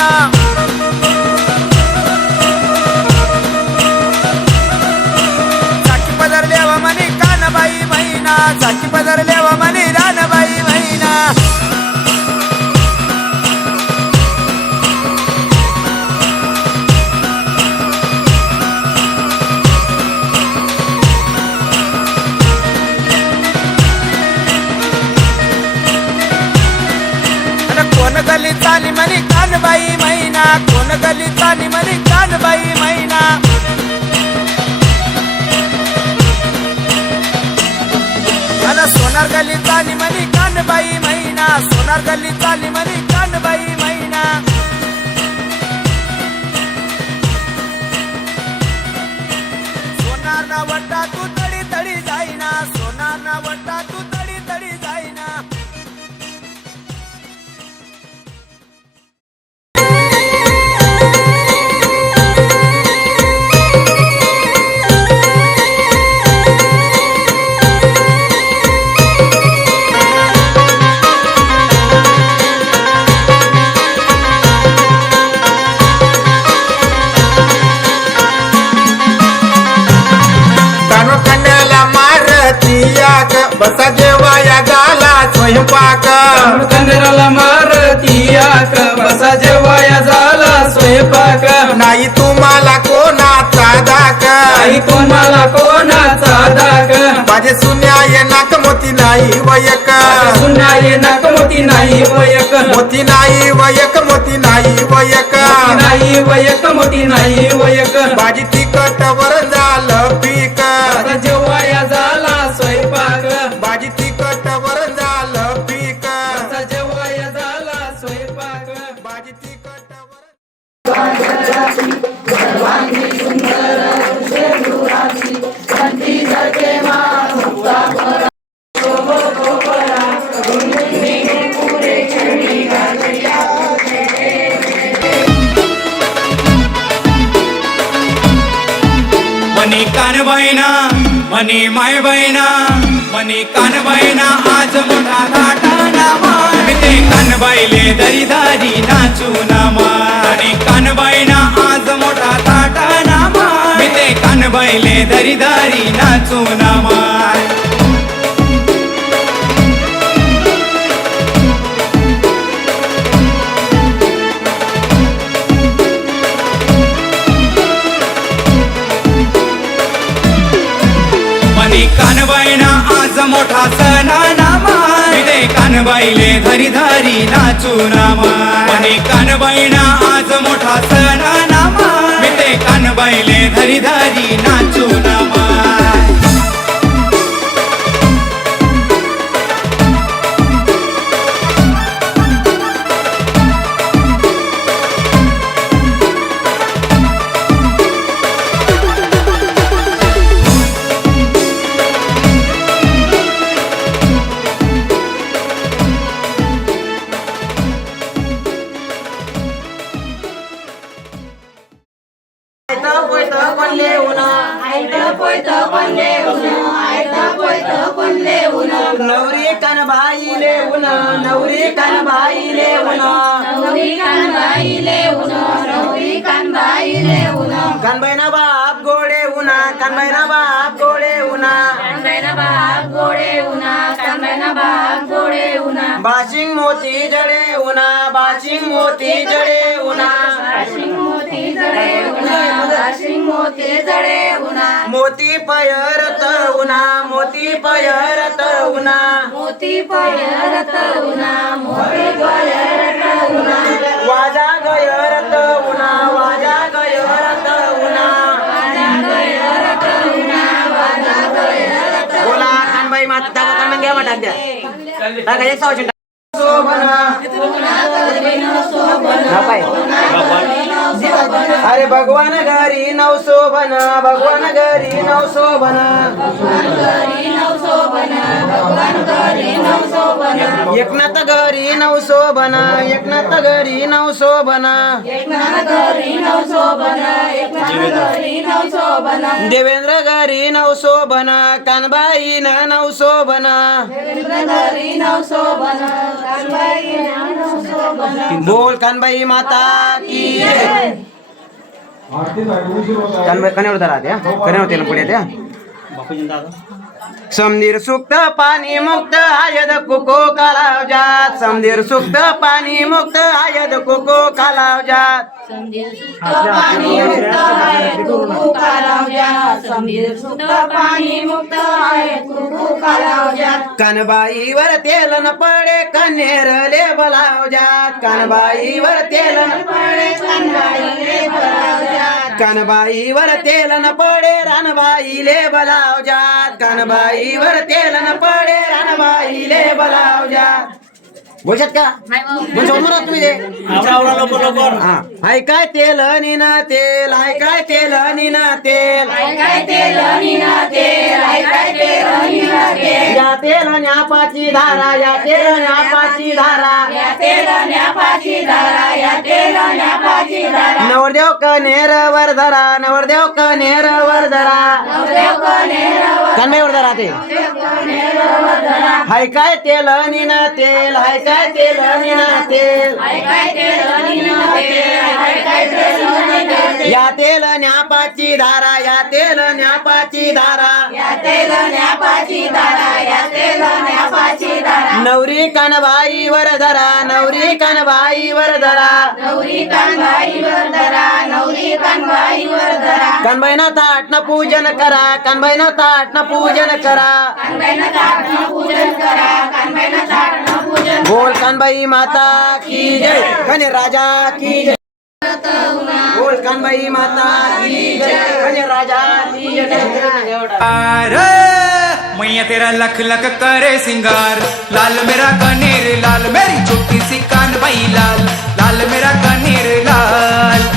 महिना झाकी पदरल्यावा म्हणे कानबाई महिना झाकी पदरल्यावा म्हणे रानबाई महिना कोण गली चाली म्हणे कानबाई महिना कोण गली चाली म्हणे कानबाई महिना मला सोनार गली चाली म्हणे कानबाई महिना सोनार गली चाली म्हणे कानबाई महिना सोनार ना वट्टा तू तडी तडी जाईना सोनार ना वट्टा तू तडी तडी जाईना बसा जेवाया झाला स्वयंपाक कंदराला मारतीयाक बसा जेवाया झाला स्वयंपाक नाही तुम्हाला कोणाचा धाक नाही तुम्हाला कोणाचा धाक माझे सुन्याय नाक मोती नाही वयक सुनाये नाक मोती नाही वयक मोती नाही वयक मोती नाही वयक नाही वयक मोती नाही वयक भाजी तिखट वर झालं पीक बसा जेवाया झाला स्वयंपाक भाजी तिखट वर झालं पीक बसा जेवाया झाला स्वयंपाक भाजी तिखट वर मनी कानबाईना मनी माय बाईना मनी कानबाईना आज मोठा घाटाना मी ते कानबाईले दरी दारी नाचू नामा मनी कानबाईना आज मोठा घाटाना मी ते कानबाईले दरी दारी नाचू नामा कानबाईना आज मोठा सणा नामा ते कानबाईले धरी धरी नाचू नामा मनी कानबाईना आज मोठा सणा नामा ते कानबाईले धरी धरी नाचू नामा नवरी कानबाई लेऊन नवरी कानबाई लेऊन नवरी कानबाई लेऊन नवरी कानबाई लेऊन कानबाईना बाप गोडे उना कानबाईना बाप गोडे उना कानबाईना बाप गोडे उना कानबाईना बाप गोडे उना बाशिंग मोती जडे उना बाशिंग मोती जडे उना बाशिंग मोती जडे उना बाशिंग मोती जडे उना मोती पयरत उना मोती पयरत उना मोती पयरत उना मोती पयरत उना वाजा गयरत उना वाजा गयरत उना वाजा गयरत उना वाजा गयरत बोला कानबाई माता कानबाई घ्या वाटा द्या टाका एक सावची शोभना अरे भगवान घरी नव शोभना भगवान घरी नव शोभना एकनाथ घरी नव शोभना एकनाथ घरी नव शोभना एकनाथ घरी नव शोभना एकनाथ घरी नवशोभन देवेंद्र घरी नवशोभन कानबाई नवशोभन देवेंद्र घरी नवशोभन कानबाई नवशोभन बोल कानबाई माता की जय. कानबाई कन्यावर राहते कन्या होते पुढे त्या समधीर सुक्त पाणी मुक्त आयद कुको कालाव जात समधीर सुक्त पाणी मुक्त आयद कुको कालाव जात समीर सुक्त पाणी मुक्त आहे कुकू कालावजात समीर सुक्त पाणी मुक्त आहे कुकू कालावजात कानबाईवर तेल न पडे कन्हेरले बलाव जात कानबाईवर तेल न पडे कनबाईले बलावजात कानबाईवर तेल न पडे रानबाईले बलाव जात कानबाईवर तेल न पडे रानबाईले बलाव जात बोलशात का बोल समोर आहात तुम्ही ते हा हाय काय तेल निना तेल हाय काय तेल निना तेल काय तेल निना तेल काय तेल निना तेल या तेल न्यापाची धारा या तेल न्यापाची धारा या तेल न्यापाची धारा या तेल न्यापाची धारा नवरदेव कनेर वर धरा नवरदेव कनेर वर धरा नवदेव कनेरवर कन्मेवर धरा ते कनेरवर धरा हाय काय तेल निना तेल हाय काय तेल निना तेल काय तेल निना तेल काय तेल निना तेल या तेल न्यापाची धारा या तेल न्यापाची धारा या तेल न्यापाची धारा या तेल न्यापाची धारा नवरी कानबाई वर धरा नवरी कानबाई वर धरा नवरी कानबाईवर धरा नवरी कानबाईवर धरा कानबाईना ताट न पूजन करा कानबाईना ताट न पूजन करा कानबाईनं ताटनं पूजन करा कानबाईनं ताटनं पूजन बोल कानबाई माता की जय कन्या राजा की जय बोल कानबाई माता की जय कन्या राजा की जय अरे मैया तेरा लख लख करे सिंगार लाल मेरा कनेर लाल मेरी छोटी सी कानबाई लाल लाल मेरा कनेर लाल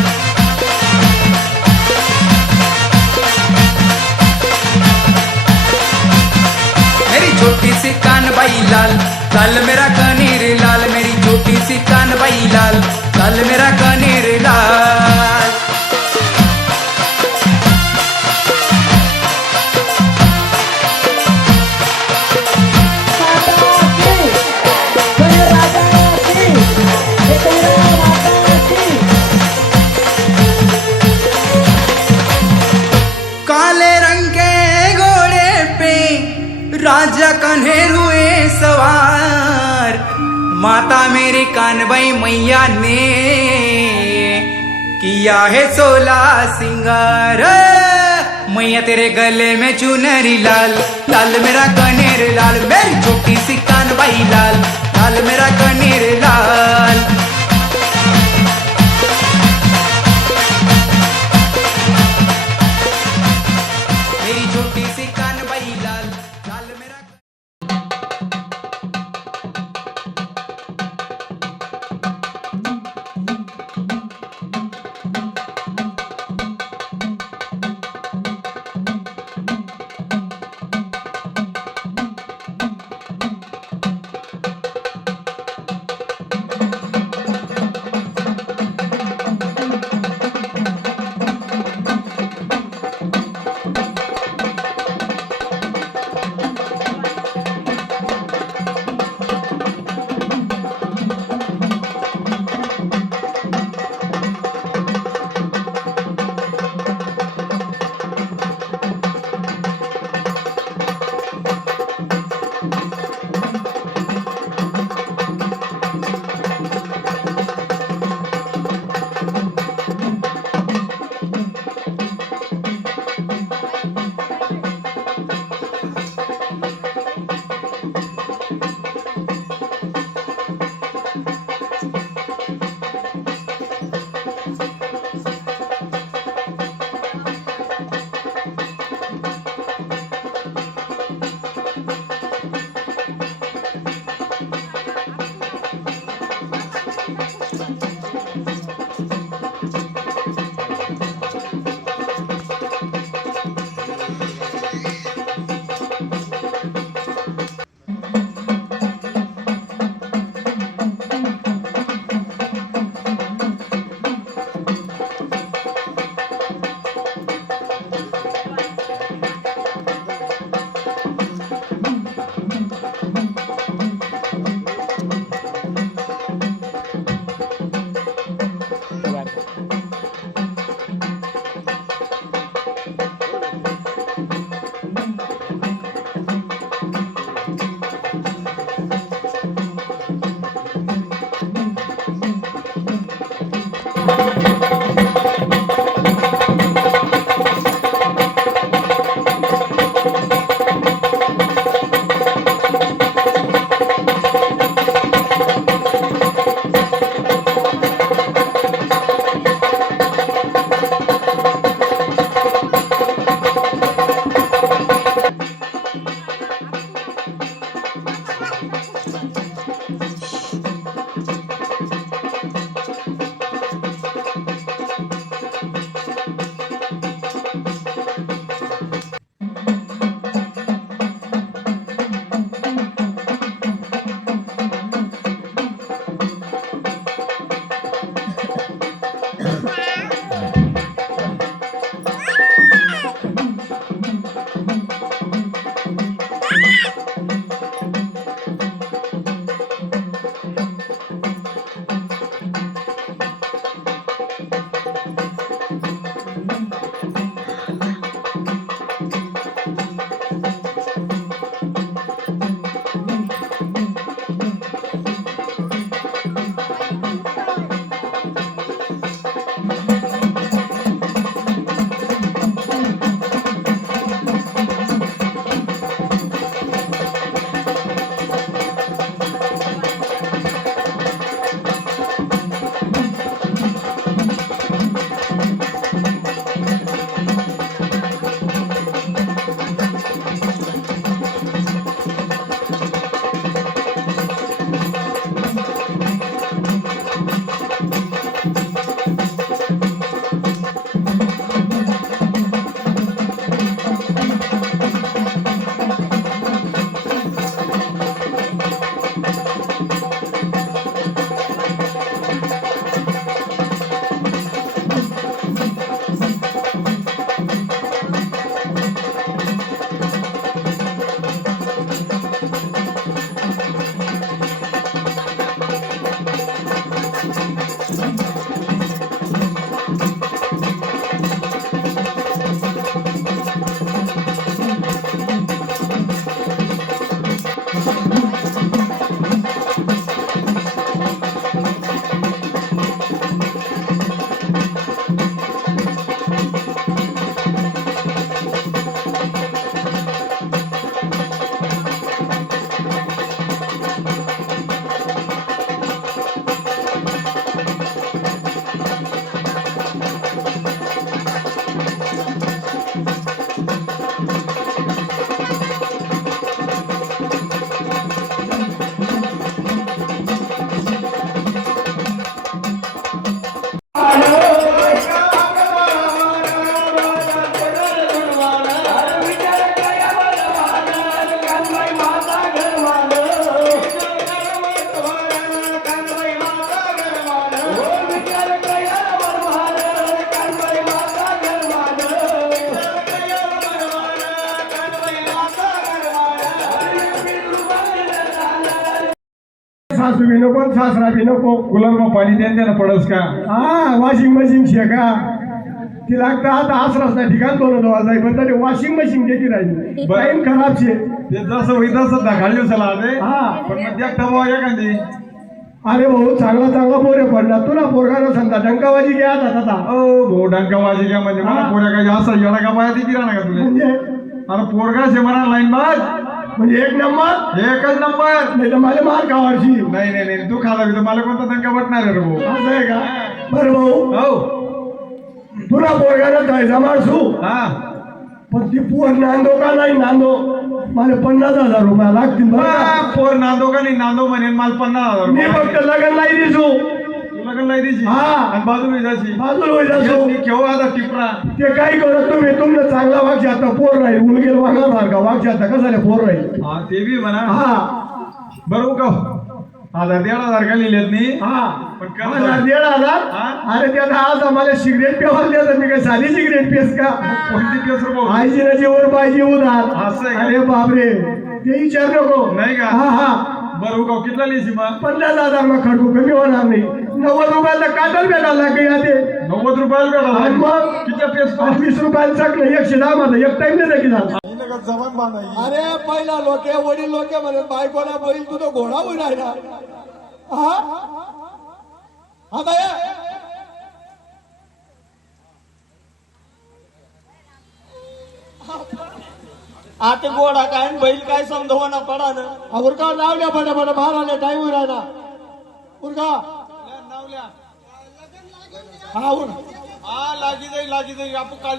मेरी छोटी सी कानबाई लाल लाल मेरा कनेर लाल मेरी छोटी सी कानबाई लाल लाल मेरा कनेर लाल काले रंग के घोड़े पे राजा कन्हेर हुए सवार माता मेरी कानबाई मैया ने किया है 16 सिंगार मैया तेरे गले में चुनरी लाल लाल मेरा कनेर लाल मेरी छोटी सी कानबाई लाल लाल मेरा कनेर लाल मेरी छोटी सी कानबाई लाल लाल मेरा सासू बी नको सासरा बी नको. कूलर मग पाणी द्यायला पडस का? हा वॉशिंग मशीन शेका ती लागतं आता आसराच नाही ठिकाण दोन जाई पण तरी वॉशिंग मशीन देखील राहिली टाइम खराब शे. ते जसं होईल तसं ढगाळी दिवसाला आले हा पण मग देखता बुवा एखादी. अरे भाऊ चांगला चांगला पोरे पडला तुला पोरगानं सांगता डंकाबाजी घ्या आता ओ भाऊ डंकाबाजी का म्हणजे मला हा. पोऱ्या काय असं येडा का पाया ती ना का तुला? म्हणजे अरे पोरगा शे म्हणा लाईन बाज म्हणजे एक नंबर एकच नंबर. नाही तर मला मार खावाची नाही नाही नाही तू खाला बी तर मला कोणता दंका वाटणार आहे रे भाऊ. असं आहे का बरं भाऊ हो तुला पोरगानं जायचा मारसू हा पण ती पोर नांदो का नाही नांदो मला 50,000 रुपये लागतील बरं का? पोर नांदो का नाही नांदो म्हणेन मला 50,000 मी रुपये. फक्त लग्न नाही दिसू तुला पण नाही द्यायची हा. आणि बाजूला जायची बाजूला होईल असो केव्हा आता टिपरा. ते काही करत तुम्ही तुमनं चांगला वाक्य आता पोर राहील उलगेल वागणार का वाक्य आता कसं रे पोर राहील हा ते बी म्हणा हा बरोबर का 1,000 का लिहिलेत नाही हा पण काय 1,000 हा? अरे त्याला आज आम्हाला सिगरेट पेवायला द्यायचं मी काय साधी सिगरेट पेस का कोणती केस रे भाऊ? आईची जेवण पाहिजे उधार असं आहे का? अरे बापरे ते विचार नको नाही का? हा हा बरोबर का कितला लिहिशी मग? 50,000 मग खडू कमी होणार नाही 90 रुपयाला काटल भेटायला काही आते 90 रुपयाला आणि भेटा मग किती पेस 20 रुपयाला चकलं 110 माझं एक टाइम नाही की झालं जमान बांधायची. अरे पहिला लोके वडील लोके म्हणे बायकोला बैल तुझा घोडा होईल राहिला हा आता ये. आता गोडा काय आणि बैल काय समजवना पडा ना उरका लावल्या बडा बडा बाहेर आले टाइम होईल राहिला उरका हा उर हा लागी जाई आपण काल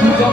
तुझ्या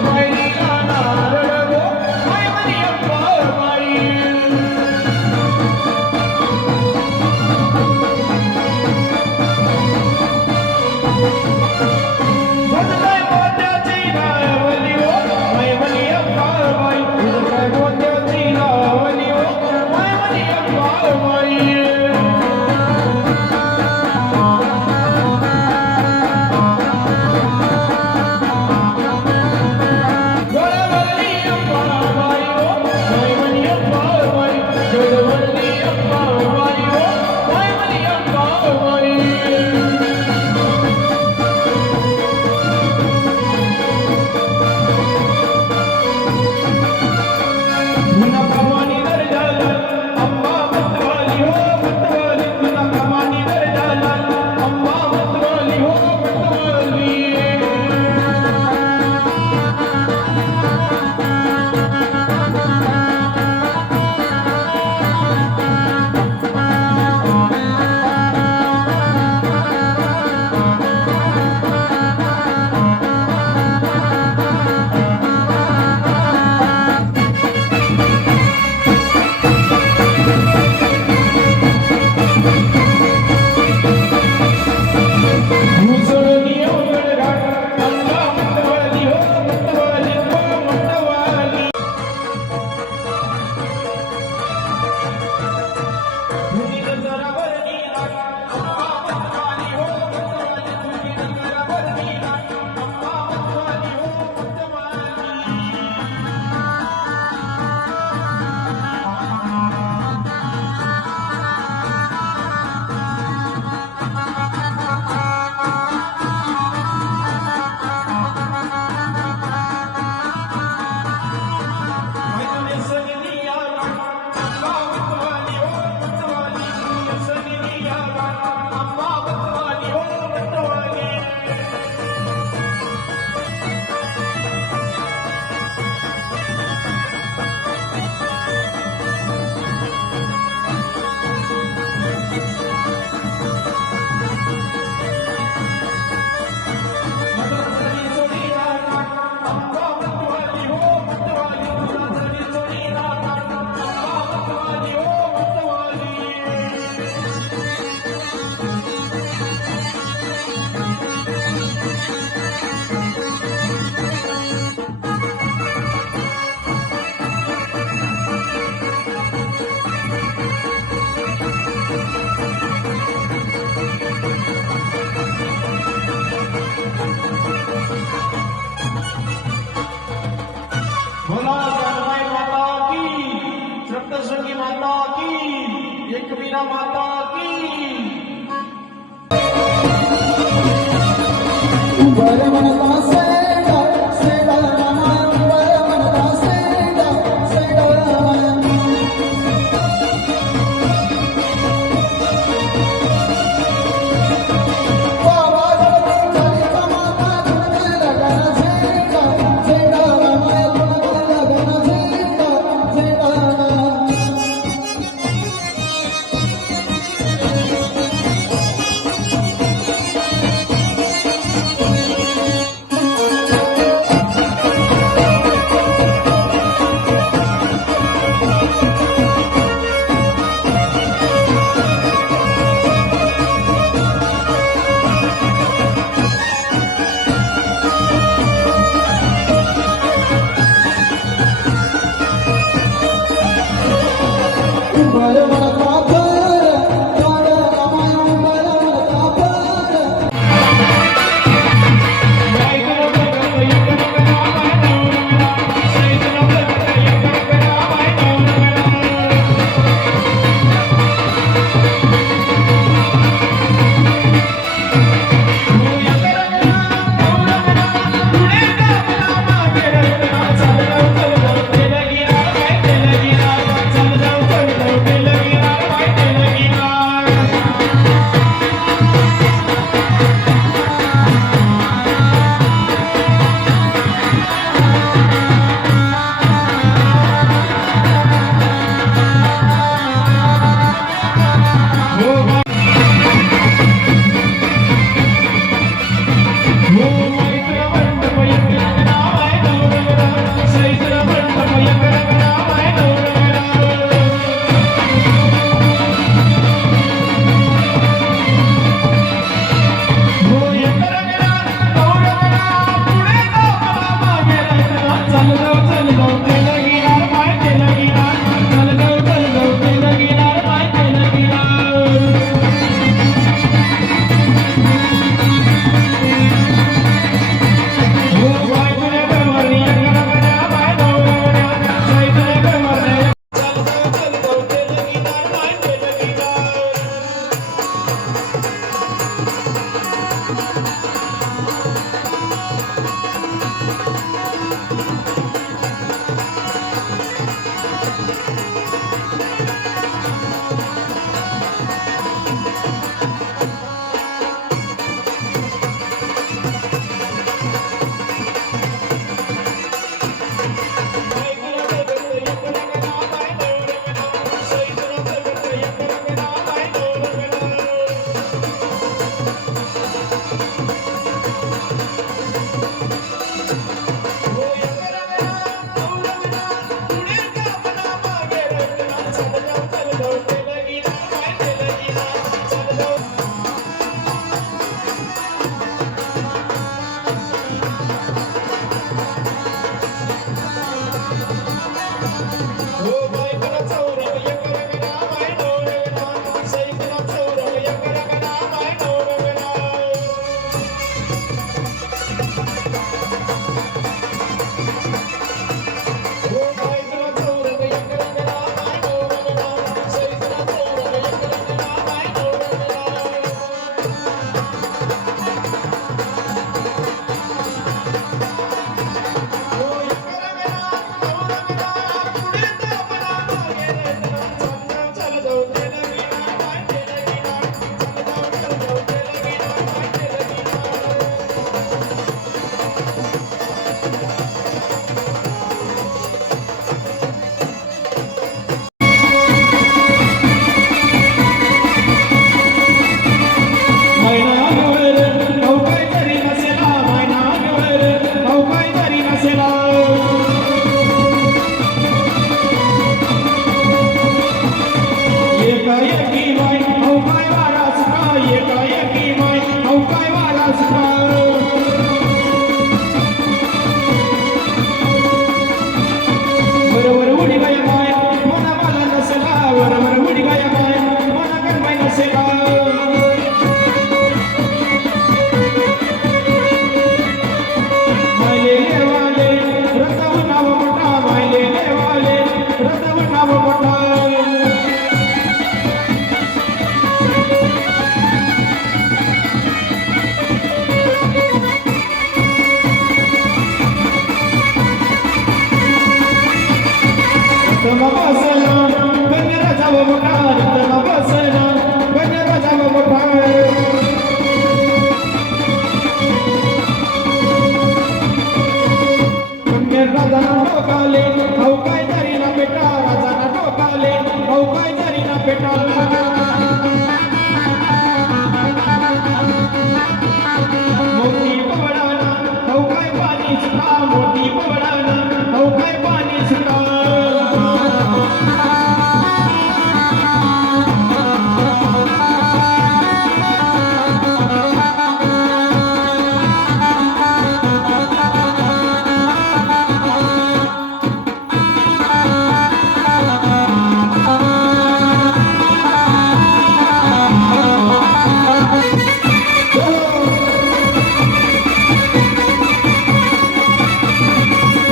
माता की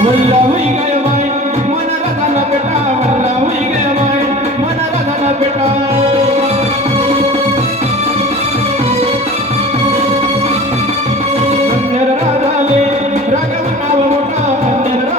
वल्ला होई गय माय मनाला झाला बेटा वल्ला होई गय माय मनाला झाला बेटा अंधर राधाले राघव नाव मोठा अंधर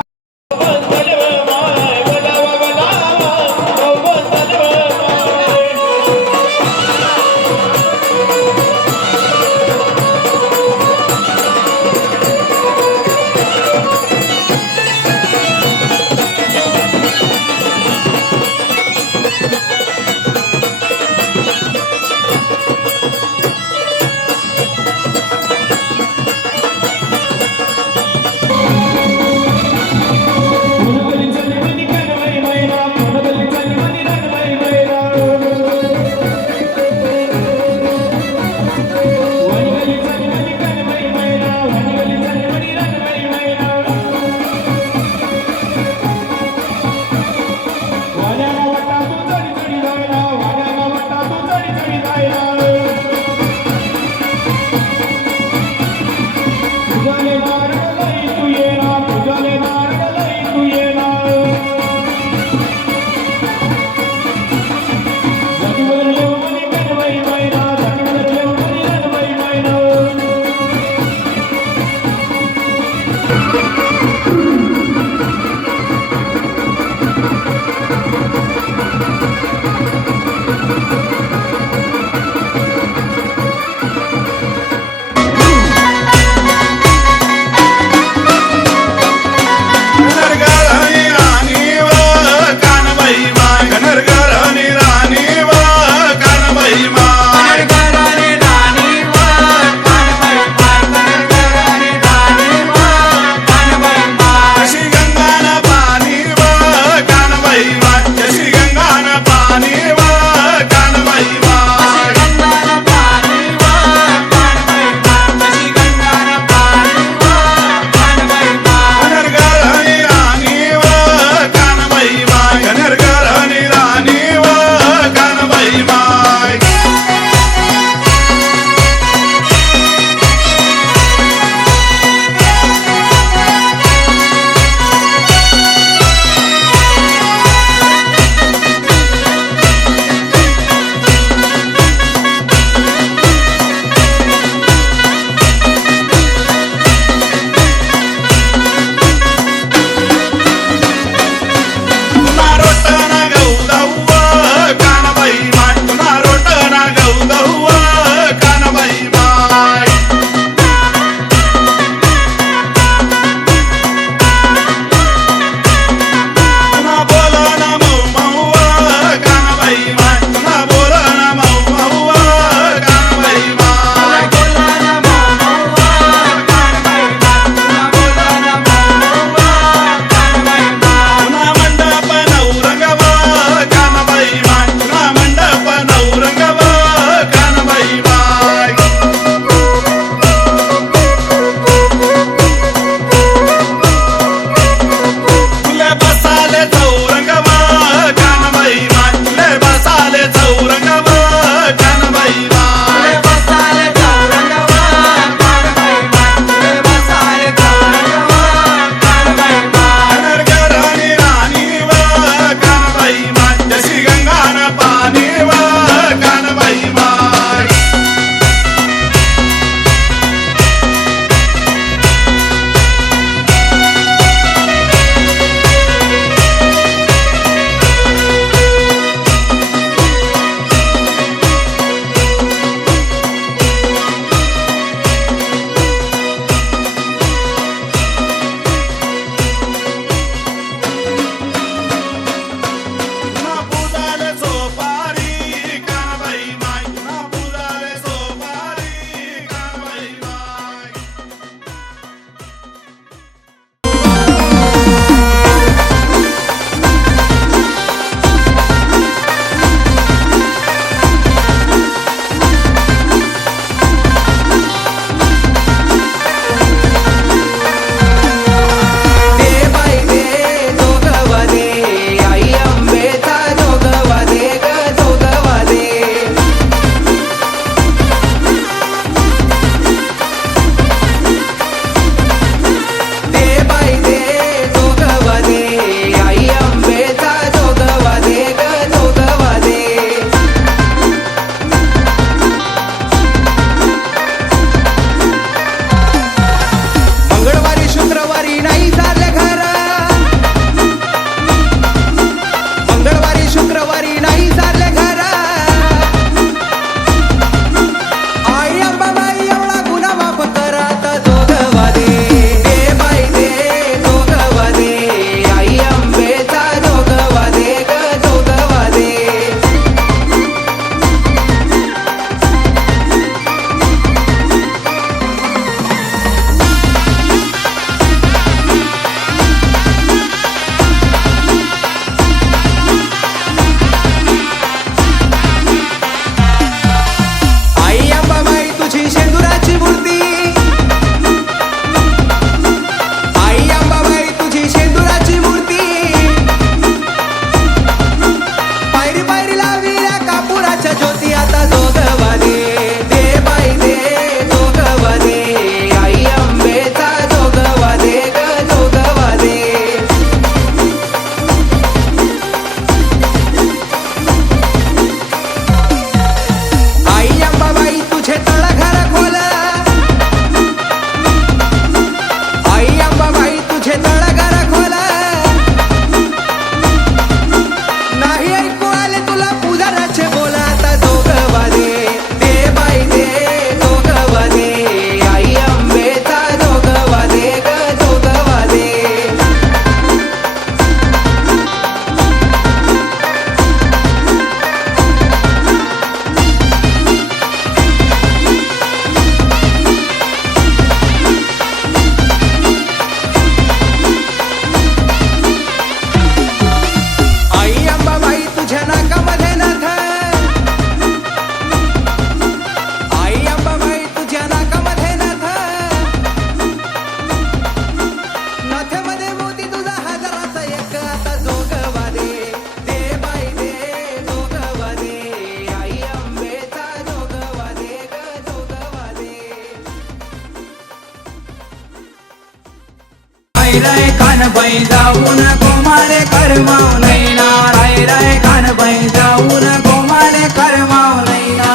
राय राय कानबाई जाऊन गोमारे करमाव नाही ना राय राय कानबाई जाऊन गोमारे करमाव नाही ना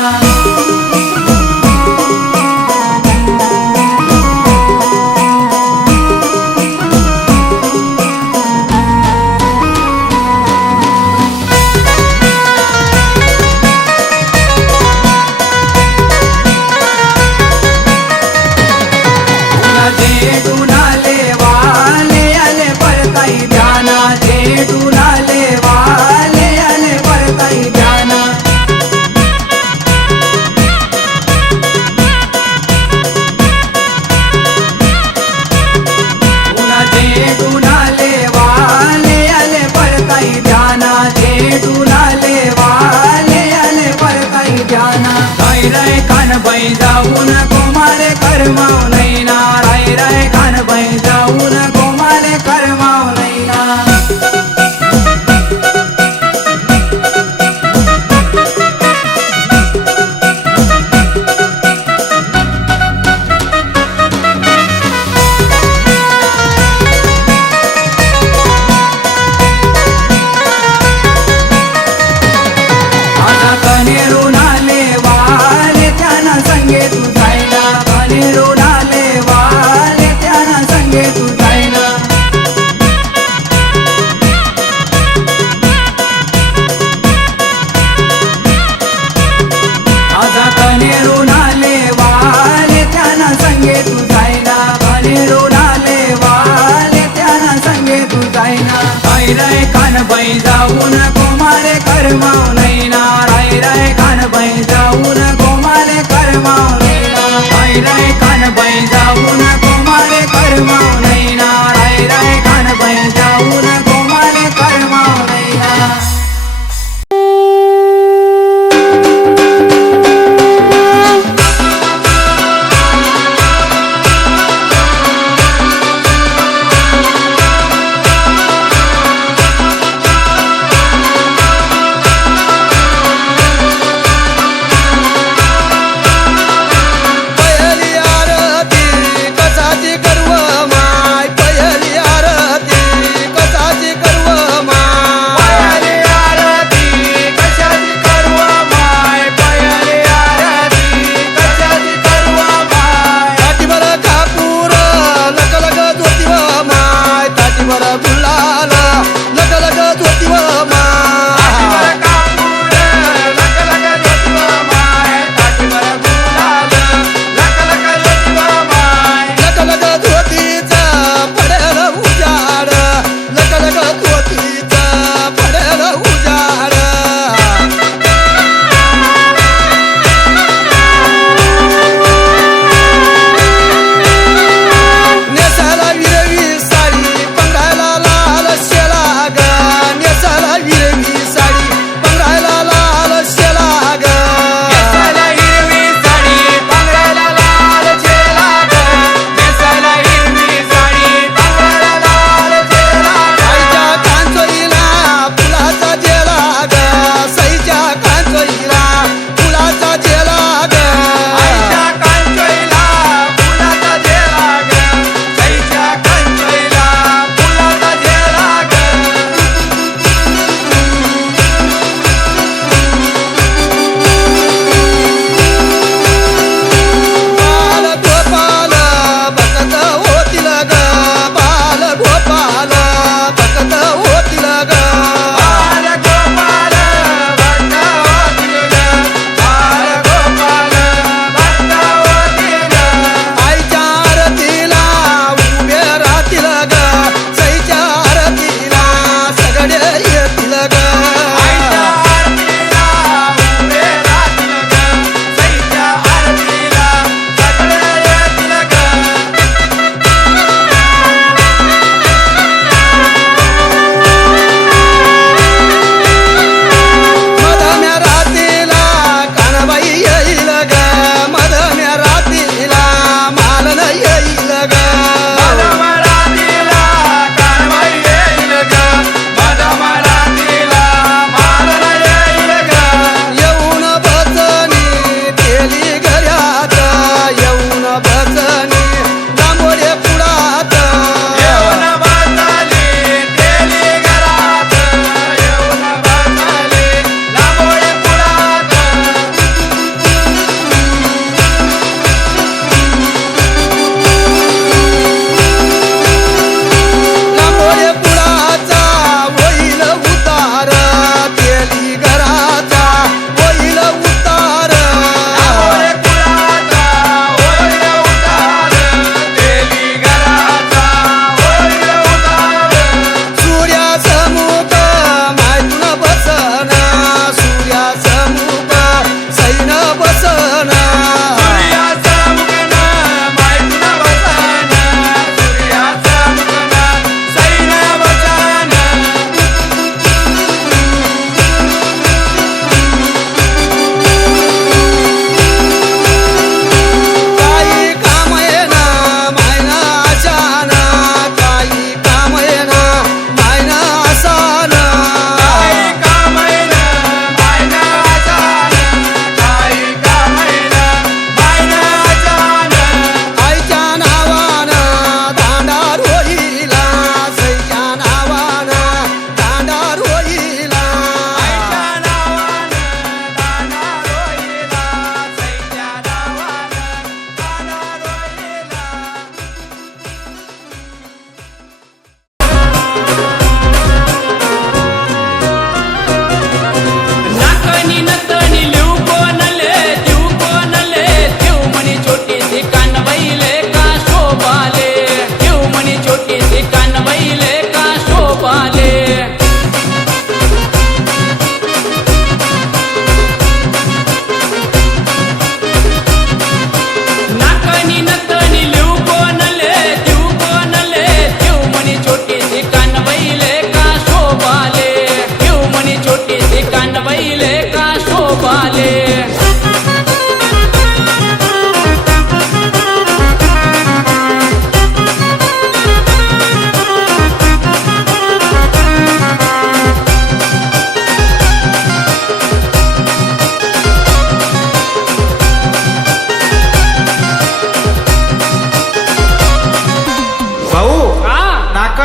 जेठुनाले वाले आले परताई ध्याना जेठुनाले वाले आले परताई ध्याना पुन्हा जेठुनाले वाले आले परताई ध्याना जेठुनाले वाले आले परताई ध्याना राय राय कानबाई जाऊन गोमारे करमाव नाही ना राय राय कानबाई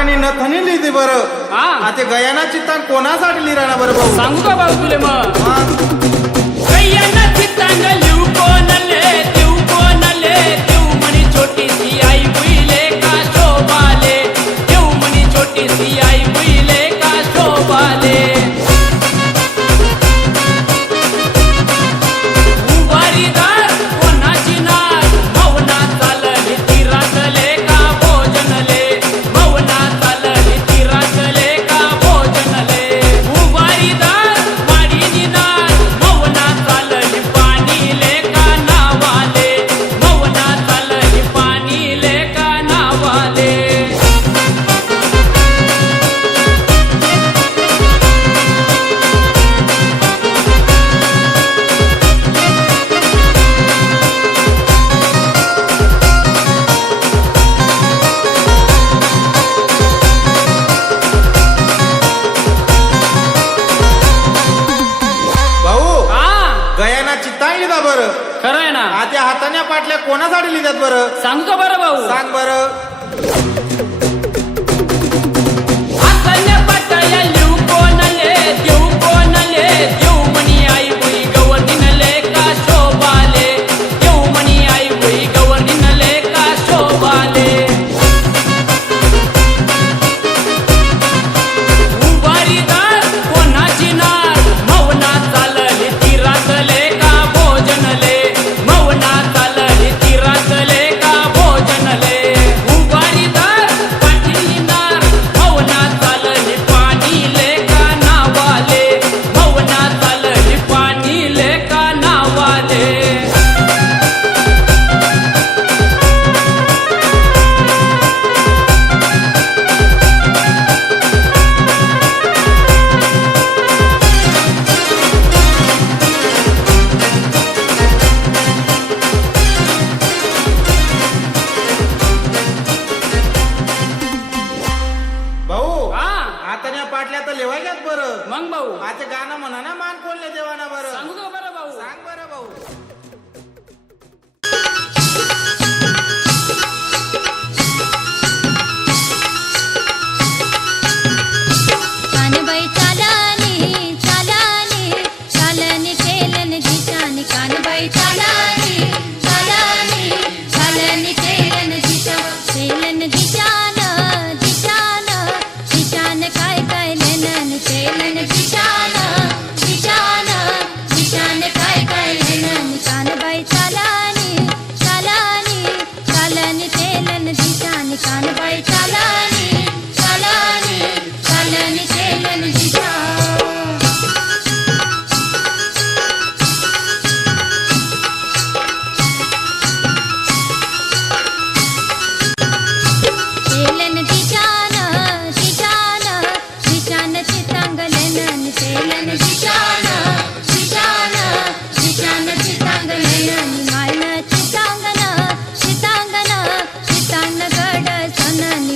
हाताने नथनी लिहिते बरं हा. आता गयाना चित्तान कोणासाठी लिहिणार बरं भाऊ सांगू का भाऊ तुले मग हा. गैयाना चित्तांग लिहू कोणले देऊ कोणले देऊ म्हणी छोटीशी आई बुईले का शोभाले देऊ म्हणी छोटीशी आई बुईले का शोभाले उभारीदार कोणाची नार मौना चालली तिरातले का भोजनले मौना चालली तिरातले का भोजनले उभारीदार वाडीनी नार मौना चालली पाणीले का नावाले मौना चालली पाणीले का नावाले भाऊ हा गयाना चित्तान लिहिता बरं खरं आहे ना आता हाताने पाटल्या कोणासाठी लिहितात बरं सांगू का बरं भाऊ सांग बरं हाताने पाटया लिहू कोणले देऊ कोणले देऊ म्हणी आई बुई गवरनीनले का शोभाले देऊ म्हणी आई बुई गवरनीनले का शोभाले उभारीदार कोणाची नार मौना चालली तिरातले का भोजनले मौना चालली तिरातले का भोजनले उभारीदार पाटील नार मौना चालली पाणीले का नावाले मौना चालली पाणीले का नावाले भाऊ हा हाताने पाटल्या तर लिवायच्यात बरं मग भाऊ आता गाणं म्हणा ना मान कोणले देवाना बरं सांगू का बरं भाऊ सांग बरं भाऊ कानबाई चालानी चालानी चालनी केलन दिशानी कानबाई चालानी चालानी चालनी केलन दिशा केलन दिशान दिशान दिशान काय काय लेलन केलन दिशान दिशान दिशान काय काय लेलन कानबाई चालानी चालानी चालनी केलन दिशानी कानबाई चालानी चालानी चालनी केलन दिशा केलन दिशान दिशान दिशान चितांगलन केलन दिशान दिशान दिशान चितांगलन मायन चितांगन चितांगन चितांगन गड सनन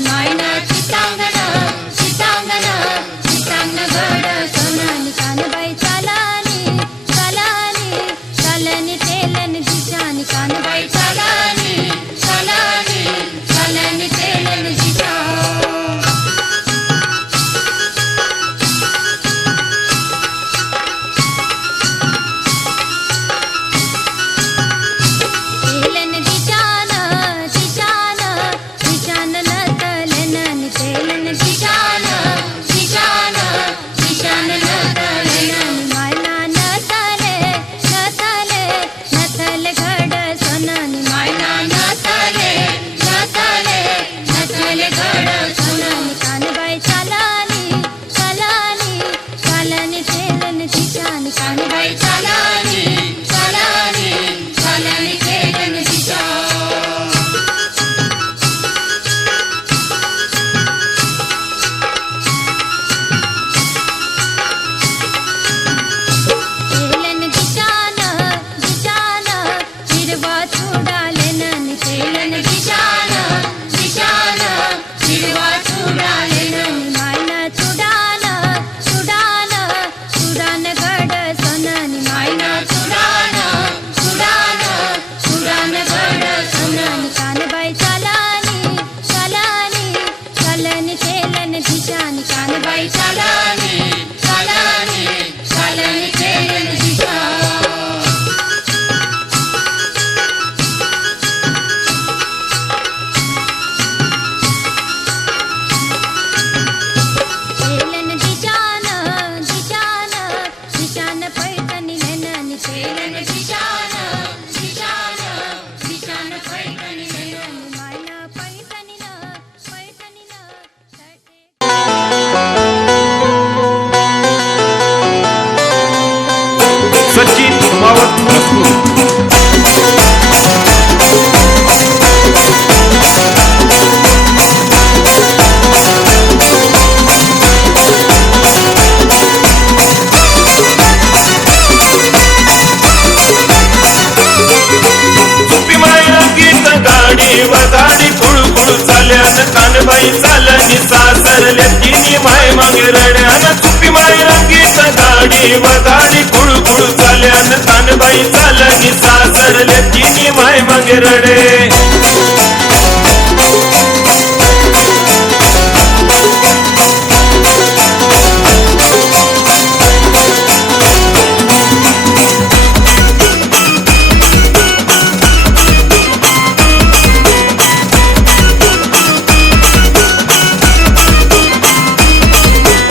चाल्यान कानबाई चालनी सासरले तिन्ही माय मागे रड्यान चुपी माय रंगीत गाडी व गाडी कुळकुळ चाल्यान कानबाई चालनी सासरले तिन्ही माय मागे रडे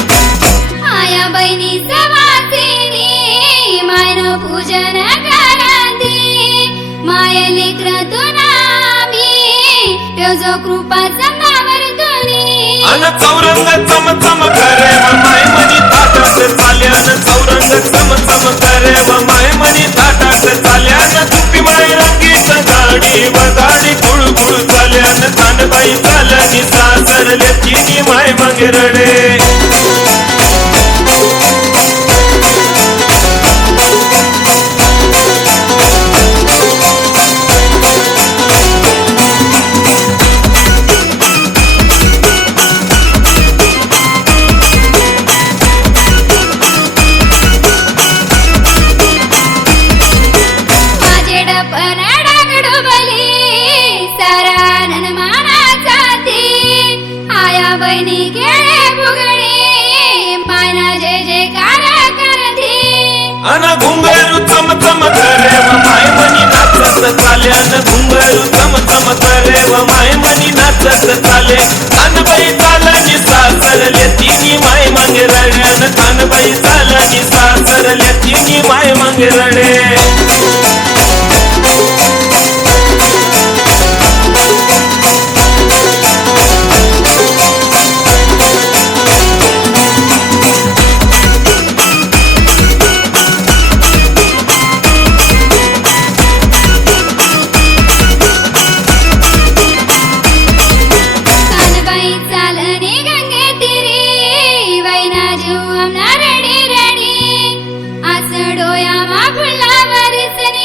आया बहिणी सवासिनी मायन पूजन करांती माय लेकरातून आम्ही तेजो कृपा संगावर तुनी अन चौरंग चम चम करे व माय मनी ताटात चाल्यान चौरंग चम चम करे व माय मनी ताटात चाल्यान चुपी माय रंगीत गाडी व गाडी कुळकुळ चाल्यान कानबाई चालनी सासरले तिन्ही माय मागे रडे माझे डपन डागडुबली सरानन मानाचा ती आया बहिणी खेळे फुगडी मायना जे जे कार करती अन घुंगरू चम चम करे व माय मनी नाचत चाल्यान घुंगरू चम चम करे व माय मनी नाचत चाले कानबाई चालनी सासरले तिन्ही माय मागे रड्यान कानबाई चालनी सासरले तिन्ही माय मागे रडे कानबाई चालनी गंगे तिरी वैना जीव आमना रडी रडी आस डोया मा फुला वरसनी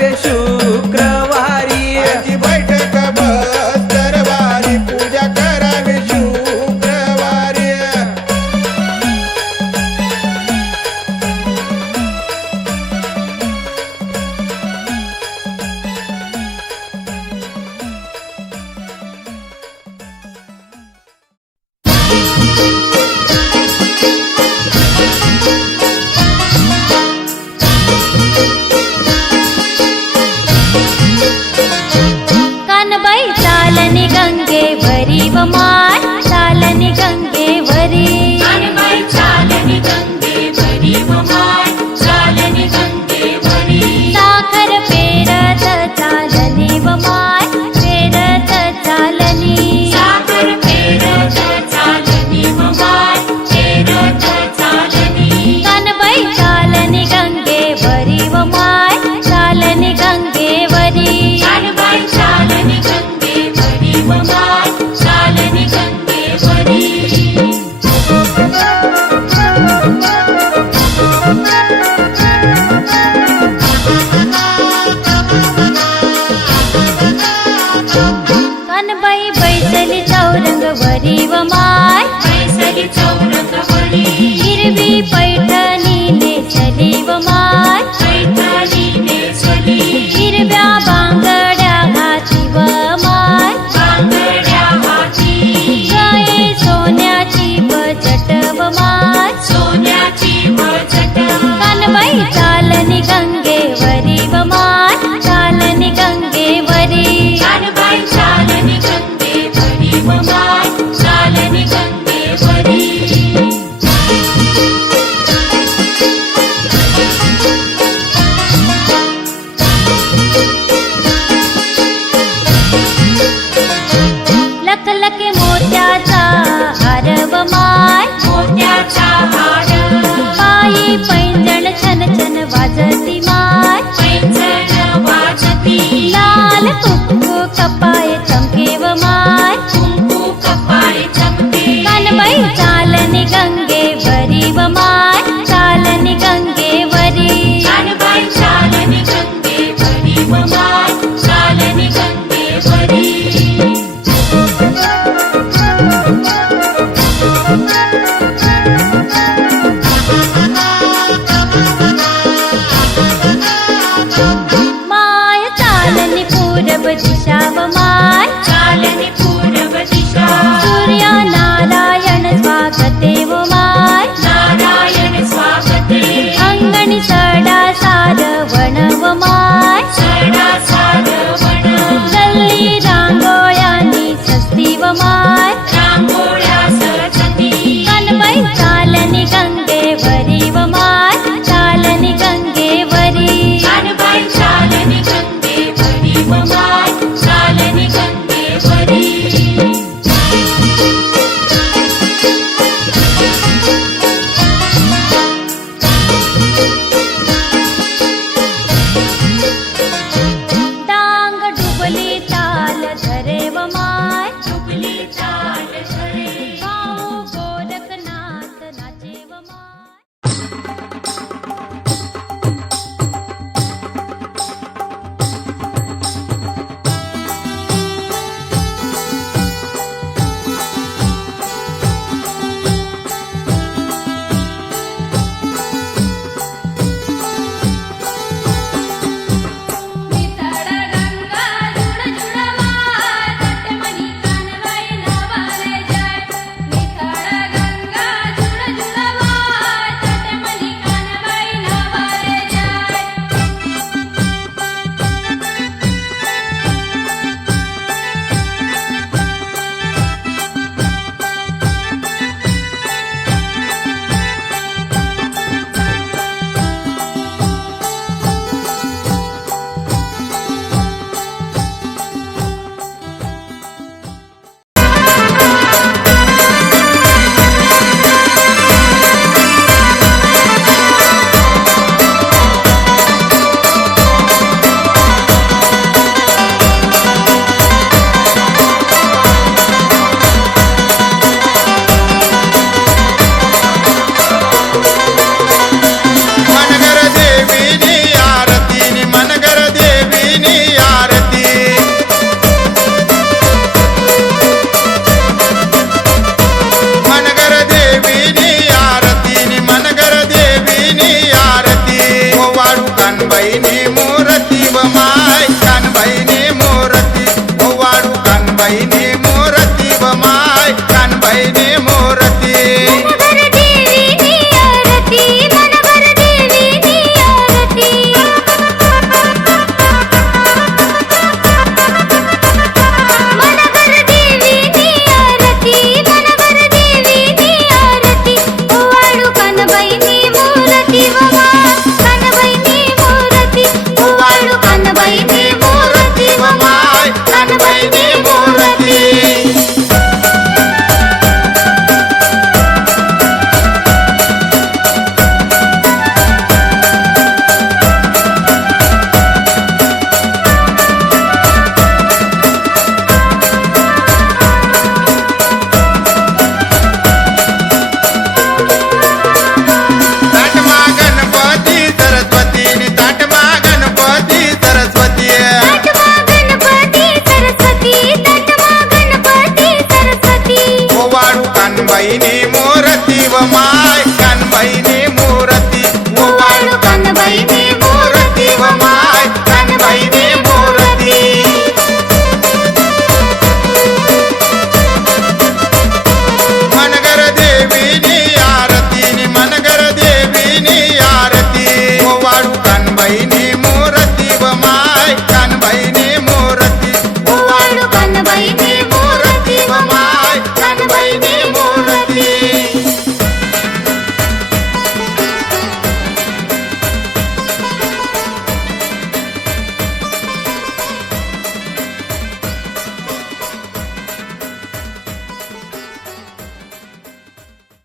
करावे शुक्रवारी आजी बैठक बस दरबारी पूजा करावी शुक्रवारी कानबाई चालनी गंगेवरी व माय चालनी गंगेवरी कानबाई चालनी गंगेवरी व माय चालनी गंगेवरी साखर पेरत चालनी व माय पेरत चालनी साखर पेरत चालनी व माय पेरत चालनी कानबाई चालनी गंगेवरी व माय चालनी गंगेवरी कानबाई चालनी गंगेवरी व माय चालनी गंगेवरी कानबाई बैसली चौरंगवरी व माय बैसली चौरंगवरी हिरवी पैठणी नेसली व माय पैठणी नेसली हिरव्या बांगड्या घाती व माय बांगड्या हाती गळे सोन्याची बचट व माय सोन्याची बचट कानबाई चालनी गंगेवरी व माय चालनी गंगेवरी कानबाई चालनी गंगेवरी व माय चालनी गंगेवरी लख लख मोत्याचा हार व माय मोत्याचा हार पायी पैंजण छन छन वाजती माय पैंजण वाजती लाल कुक्कू कपाय चमके व माय कुंकू कपाळी चमके कानबाई चालनी गंगेवरी व माय चालनी गंगेवरी कानबाई चालनी गंगेवरी व माय चालनी गंगेवरी माय चालनी पूरब दिशा व माय चालनी पूर्व दिशा सूर्या नारायण स्वागते व माय नारायण स्वागते अंगणी सडा सारवण व माय सडा सारवण गल्ली रांगोळ्यांनी सस्ती व माय रांगोळ्या सजती कानबाई चालनी गंगेवरी व माय चालनी गंगेवरी कानबाई चालनी गंगेवरी व माय चालनी गंगेवरी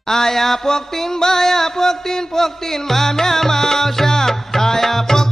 आया पोकतीन बाया पोकतीन पोकतीन माम्या मावशा आया पोक